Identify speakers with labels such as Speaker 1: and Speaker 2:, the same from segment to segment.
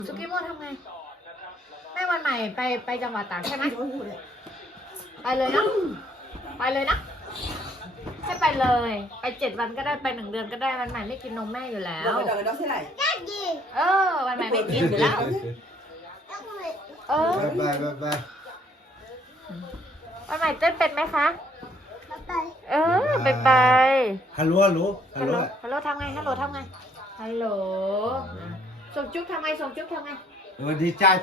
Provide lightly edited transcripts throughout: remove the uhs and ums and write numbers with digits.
Speaker 1: สุกี้โมทำไงแม่วันใหม่ไปจังหวัดตากใช่ไหมไปเลยนะไปเลยนะให้ไปเลยไป7 วันก็ได้ไป1 เดือนก็ได้วันใหม่ไม่กินนมแม่อยู่แล้ววันใหม่ไม่กินอยู่แล้ว
Speaker 2: บาย
Speaker 1: วันใหม่เต้นเป็นไหมคะไป
Speaker 2: ฮัลโหล
Speaker 1: ฮัลโหลทำไงฮัลโหลทำไงฮัลโหลส่งจุ๊บทำไงส่งจุ๊บทำไง
Speaker 2: สวัสดีจ้า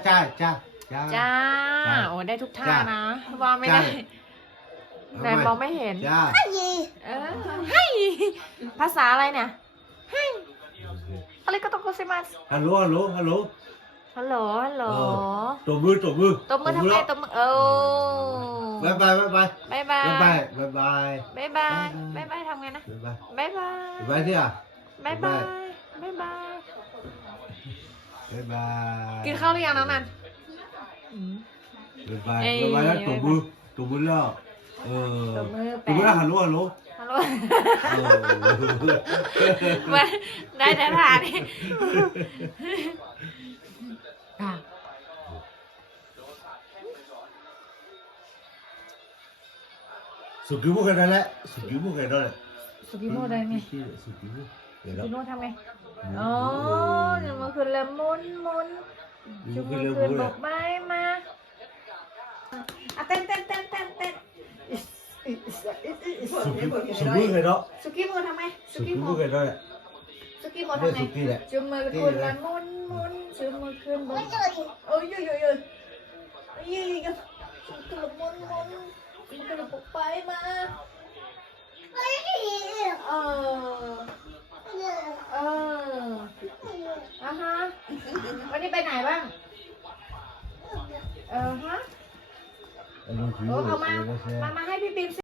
Speaker 1: โอ้ได้ทุกท่านะว่าไม่ได้แต่มองไม่เห็นให้ภาษาอะไรเนี่ยให้อะไรก็ต้องโกเซมัส
Speaker 2: ฮัลโหลตัวมือ
Speaker 1: ทำไงตัวมือบายทำไงนะบาย
Speaker 2: ที่อ่ะ
Speaker 1: บายกินข้าวหรือยังน้องนัน
Speaker 2: บายแล้วตัวมือแล้วตัวมือฮัลโหล
Speaker 1: มาได้แต่ทานนี่
Speaker 2: สุกี้มุกกันนั่นแหละสุกี้มุก
Speaker 1: ได้ไงสุกี้มุกทำไงอ๋อเดี๋ยวมาคืนละมุนจุ่มมาคืนบอกใบมาเต้น
Speaker 2: สุกี้กันเนาะ
Speaker 1: สุกี้มุกทำไง
Speaker 2: สุกี้มุกกันนั่นแหละ
Speaker 1: สุกี้มุกทำไงจุ่มมาคืนละมุนจุ่มมาคืนบอกโอ้ยจุ่มมุนมันก็เลยปลุกไปมาฮะวันนี้ไปไหนบ้างฮะเอามาให้พี่ปิม